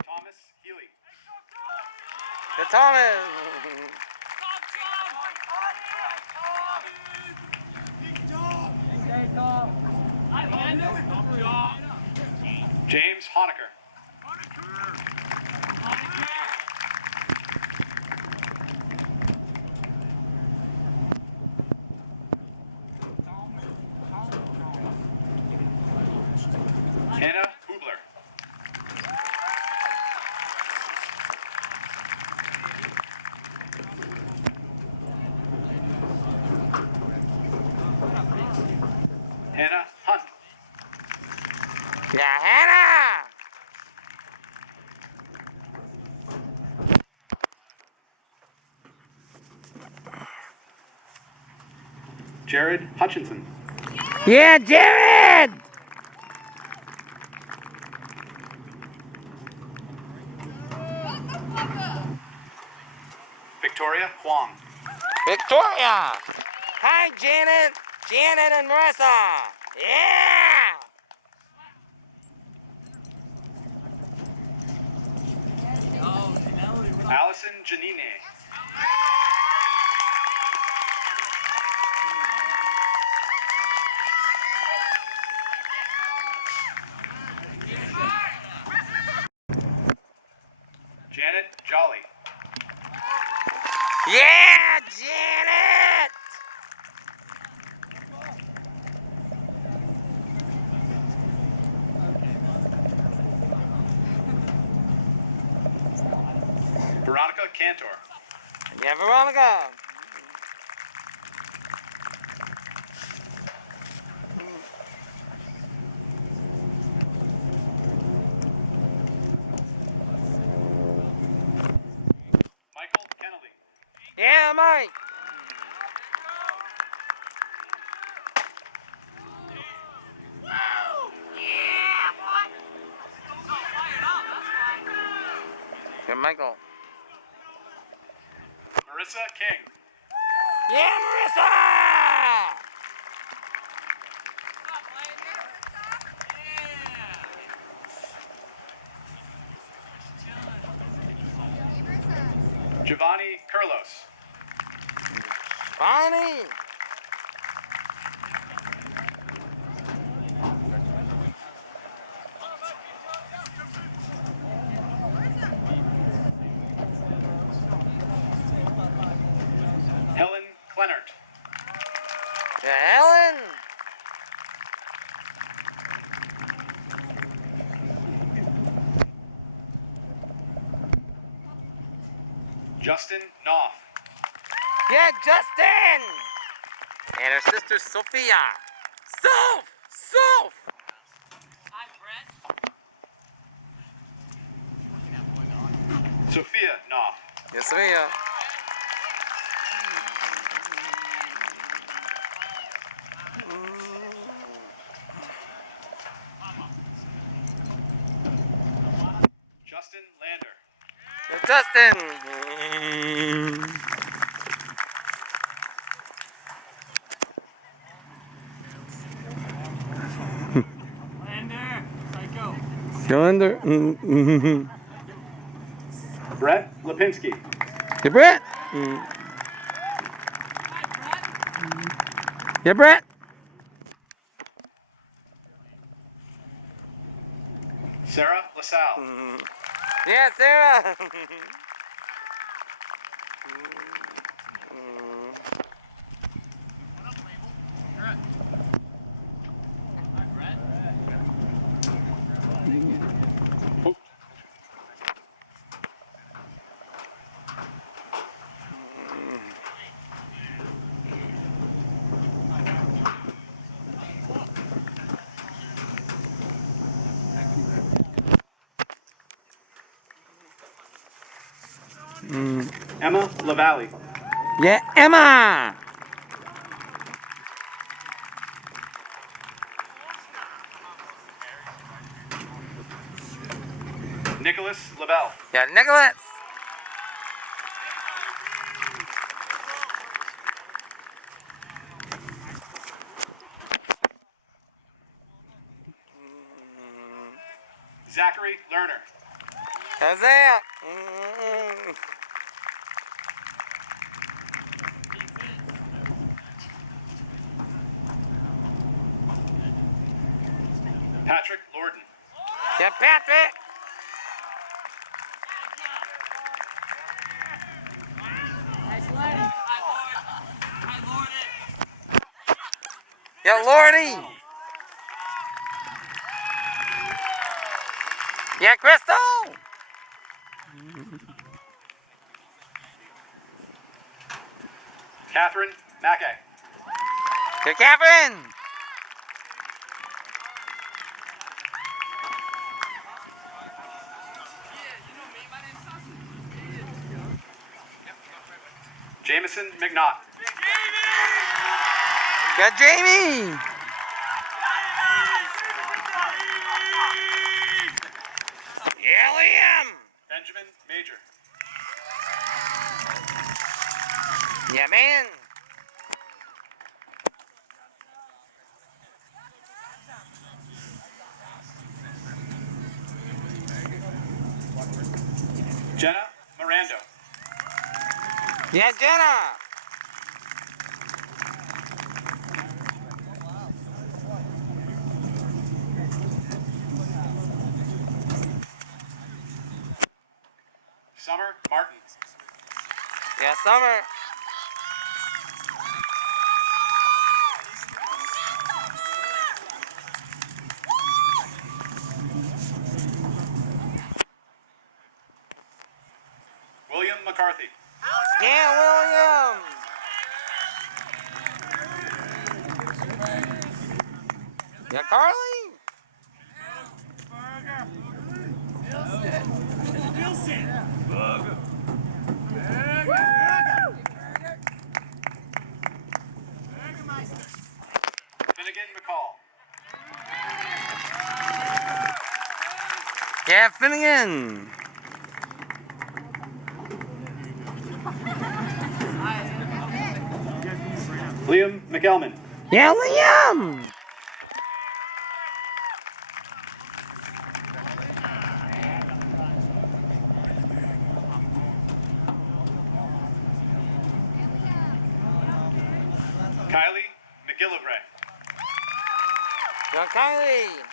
Thomas Healy. The Thomas! James Honecker. Hannah Hubler. Hannah Hunt. Yeah, Hannah! Jared Hutchinson. Yeah, Jared! Victoria Huang. Victoria! Hi, Janet! Janet and Marissa! Yeah! Allison Janine. Janet Jolly. Yeah, Janet! Veronica Cantor. Yeah, Veronica! Michael Kennelly. Yeah, Mike! Michael. Marissa King. Yeah, Marissa! Giovanni Curlos. Bonnie! Helen Clennert. Yeah, Helen! Justin Knopf. Yeah, Justin! And her sister Sophia. Soph! Sophia Knopf. Yes, Sophia. Justin Lander. Yeah, Justin! Lander. Brett Lipinski. Yeah, Brett. Yeah, Brett. Sarah LaSalle. Yeah, Sarah. Emma LaValle. Yeah, Emma. Nicholas LaBelle. Yeah, Nicholas. Zachary Lerner. How's that? Patrick Lorden. Yeah, Patrick. Yeah, Lordy. Yeah, Crystal. Catherine Mackay. Yeah, Catherine. Jameson McNaught. Yeah, Jamie. Yeah, Liam. Benjamin Major. Yeah, man. Jenna Mirando. Yeah, Jenna. Summer Martin. Yeah, Summer. William McCarthy. Yeah, William. Yeah, Carly. Finnegan McCall. Yeah, Finnegan. Liam McElman. Yeah, Liam! Kylie McGillivray. Go Kylie!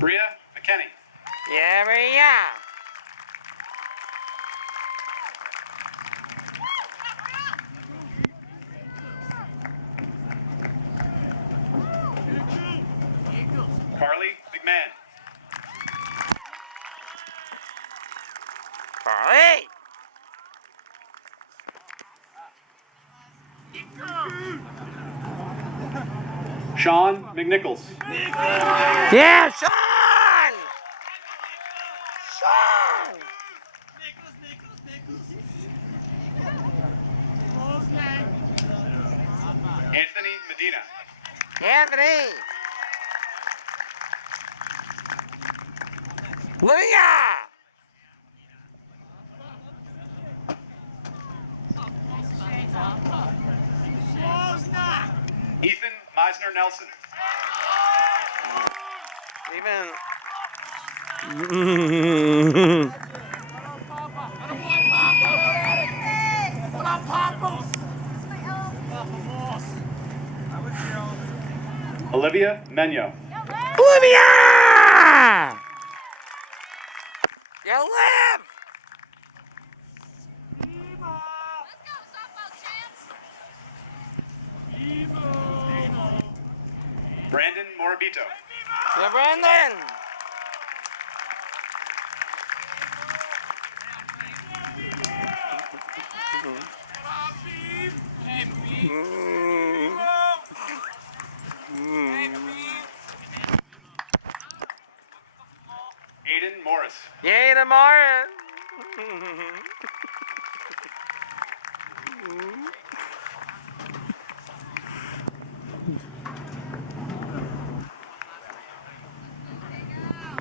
Bria McKenney. Yeah, Maria! Carly McMahon. Carly! Sean McNichols. Yeah, Sean! Sean! Anthony Medina. Anthony! Lydia! Ethan Meisner Nelson. Even. Olivia Menyo. Olivia! You live! Brandon Morabito. Yeah, Brandon! Aiden Morris. Yay, tomorrow!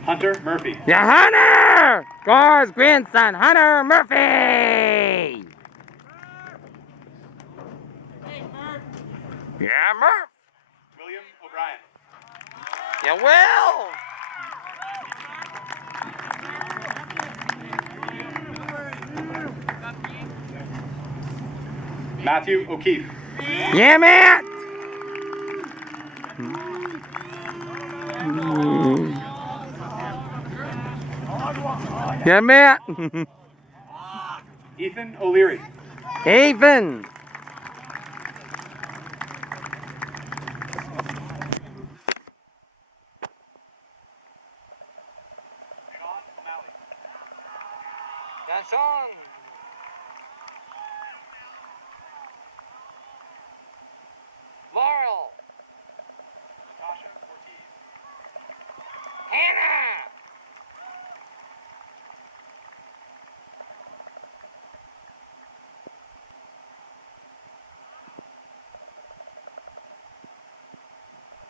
Hunter Murphy. Yeah, Hunter! Gar's grandson, Hunter Murphy! Yeah, Murph! William O'Brien. Yeah, Will! Matthew O'Keefe. Yeah, Matt! Yeah, Matt! Ethan O'Leary. Ethan! Sean O'Malley. Yeah, Sean! Laurel! Natasha Ortiz. Hannah!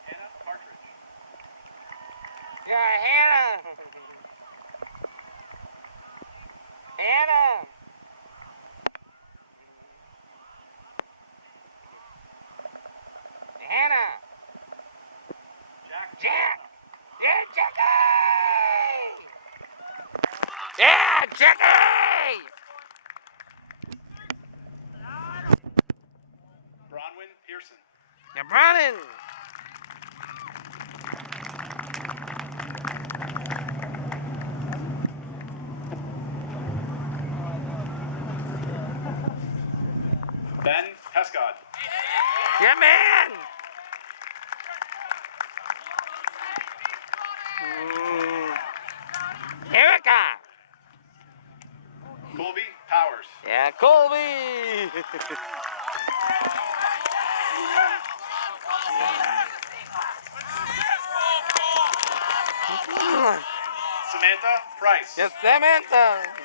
Hannah Partridge. Yeah, Hannah! Hannah! Hannah! Jack! Yeah, Jackie! Yeah, Jackie! Bronwyn Pearson. Yeah, Bronin! Ben Pescott. Yeah, man! Erica! Colby Powers. Yeah, Colby! Samantha Price. Yes, Samantha!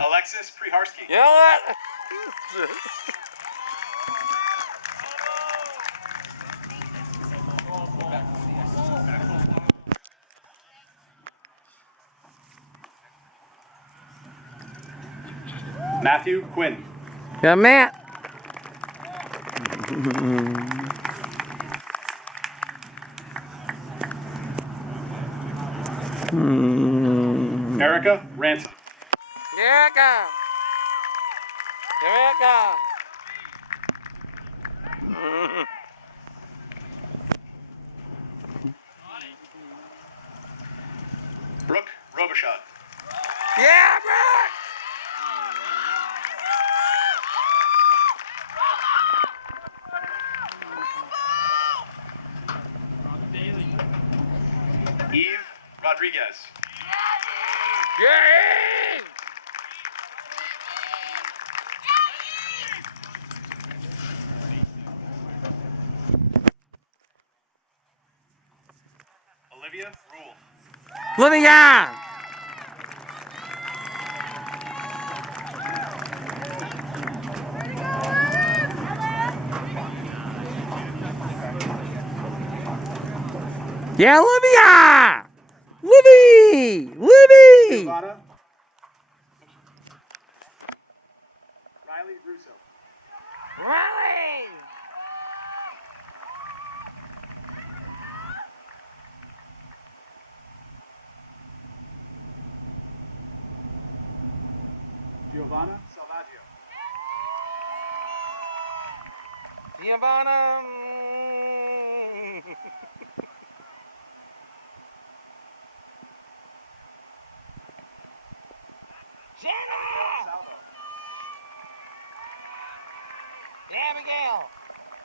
Alexis Priharsky. You know what? Matthew Quinn. Yeah, Matt. Erica Ransom. Erica. Erica. Brooke Robichaud. Yeah, Brooke. Eve Rodriguez. Yeah. Olivia Rule. Olivia. Yeah, Olivia. Libby. Libby. Giovanna. Riley Russo. Riley. Giovanna Salvaggio. Giovanna. Jenna. Salvo. Abigail.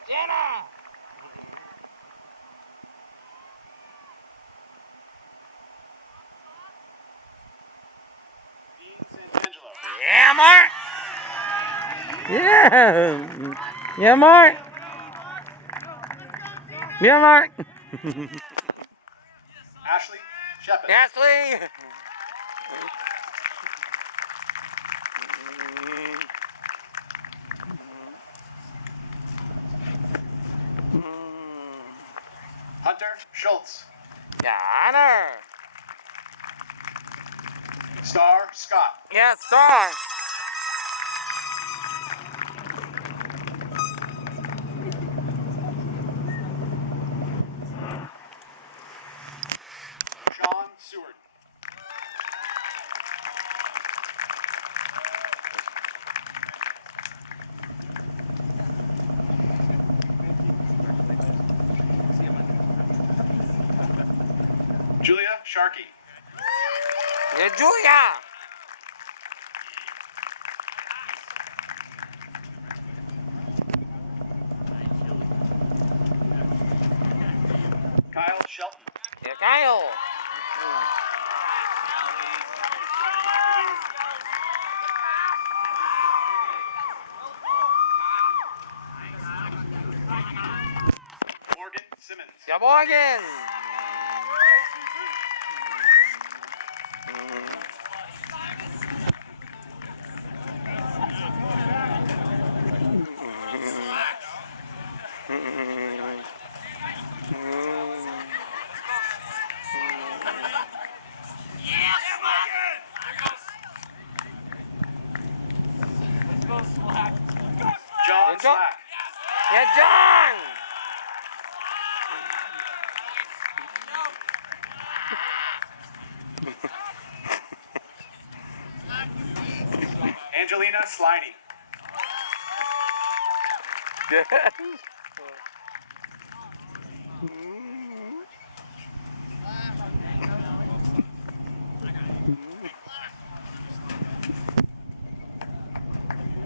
Jenna. Dean Santangelo. Yeah, Mark. Yeah. Yeah, Mark. Yeah, Mark. Ashley Shepard. Ashley. Hunter Schultz. Yeah, Honor. Star Scott. Yeah, Star. Sean Seward. Julia Sharkey. Yeah, Julia. Kyle Shelton. Yeah, Kyle. Morgan Simmons. Yeah, Morgan. John Slack. Yeah, John. Angelina Sliney.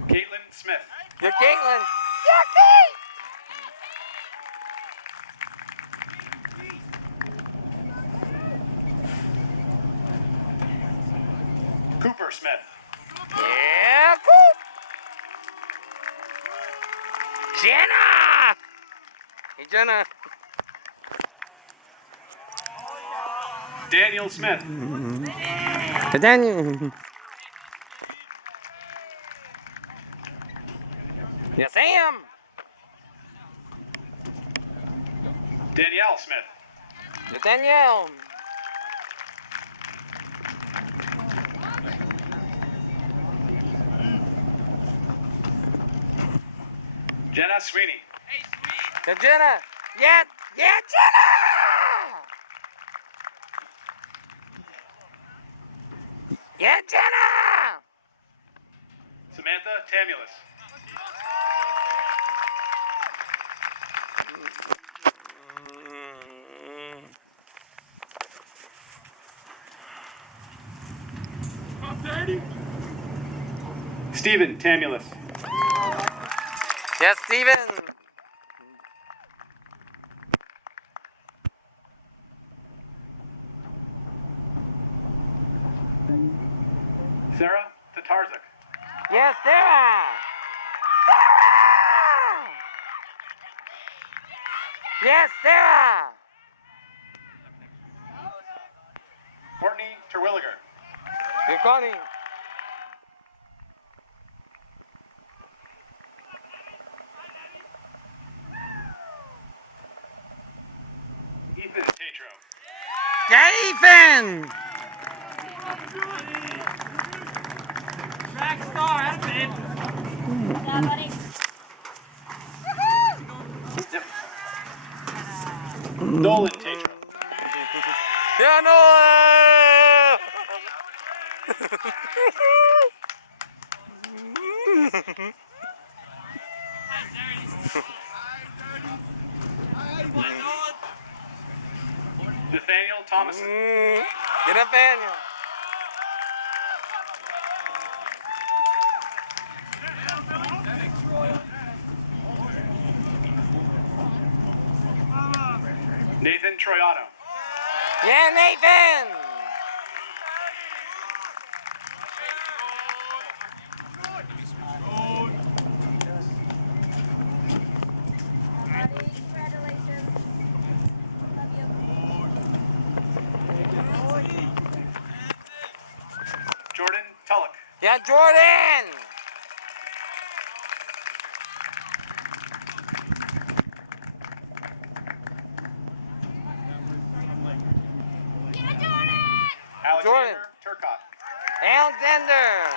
Caitlin Smith. Yeah, Caitlin. Yeah, Kate. Cooper Smith. Yeah, Coop. Jenna. Hey, Jenna. Daniel Smith. Hey, Daniel. Yeah, Sam. Danielle Smith. Danielle. Jenna Sweeney. Jenna. Yeah, Jenna! Yeah, Jenna! Samantha Tamulus. Stephen Tamulus. Yes, Steven. Sarah Tatarzik. Yes, Sarah. Sarah! Yes, Sarah. Courtney Terwilliger. You're calling. Ethan Tatro. Yeah, Ethan. Track star, had a babe. Yeah, buddy. Yep. Nolan Tatro. Yeah, no. Nathaniel Thomason. Get Nathaniel. Nathan Troiano. Yeah, Nathan. Jordan Tullock. Yeah, Jordan. Alexander Turcott. Alexander.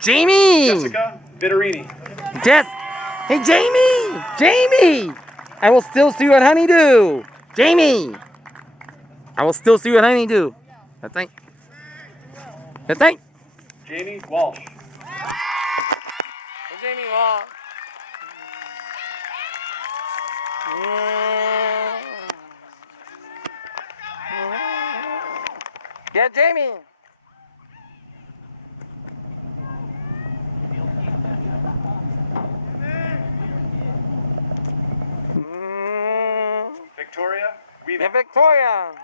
Jamie. Jessica Vittorini. Jess. Hey, Jamie. Jamie. I will still see you at Honeydew. Jamie. I will still see you at Honeydew. That's right. That's right. Jamie Walsh. Hey, Jamie Walsh. Yeah, Jamie. Victoria Weaving. Yeah, Victoria.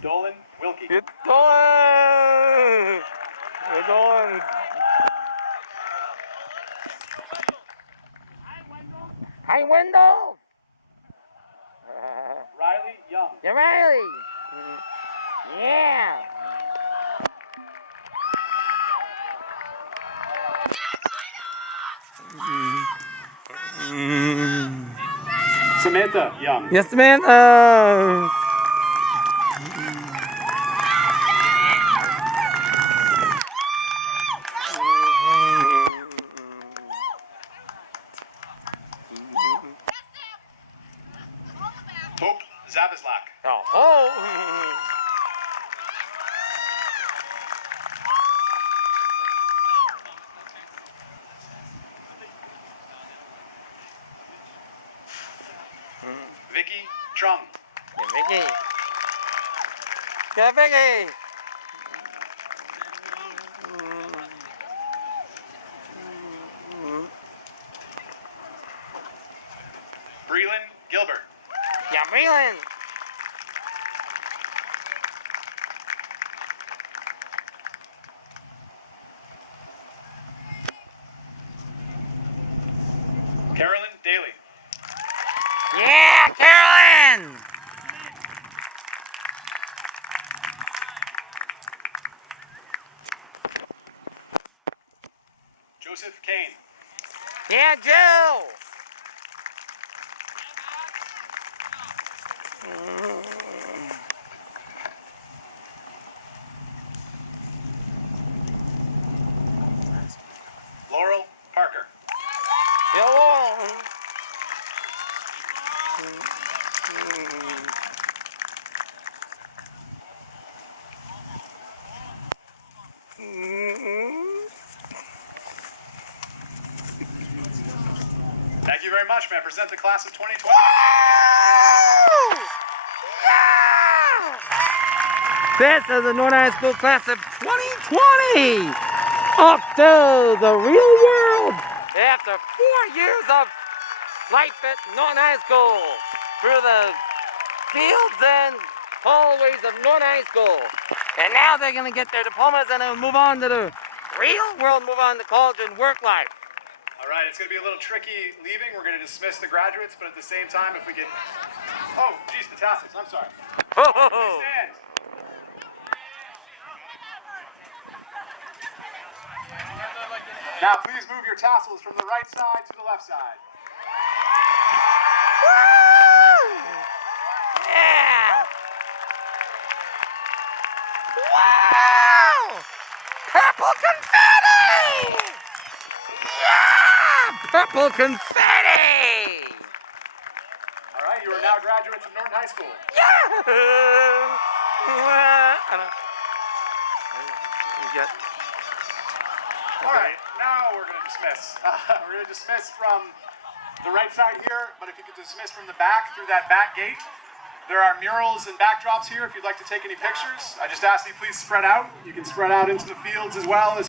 Dolan Wilkie. Get going. Get going. Hi, Wendell. Riley Young. Yeah, Riley. Yeah. Samantha Young. Yes, Samantha. Hope Zavislak. Oh. Vicky Trung. Yeah, Vicky. Yeah, Vicky. Breland Gilbert. Yeah, Breland. Joseph Kane. Yeah, Joe. Laurel Parker. Yeah, Laurel. Thank you very much. May I present the class of 2020? Yeah! This is the Norton High School class of 2020. Off to the real world after 4 years of life at Norton High School through the fields and hallways of Norton High School. And now they're going to get their diplomas and then move on to the real world, move on to college and work life. All right, it's going to be a little tricky leaving. We're going to dismiss the graduates, but at the same time, if we get... Oh, geez, the tassels. I'm sorry. Please stand. Now, please move your tassels from the right side to the left side. Woo! Yeah! Wow! Purple confetti! Yeah! Purple confetti! All right, you are now graduates of Norton High School. Yeah! All right, now we're going to dismiss. We're going to dismiss from the right side here, but if you could dismiss from the back through that back gate. There are murals and backdrops here if you'd like to take any pictures. I just ask that you please spread out. You can spread out into the fields as well as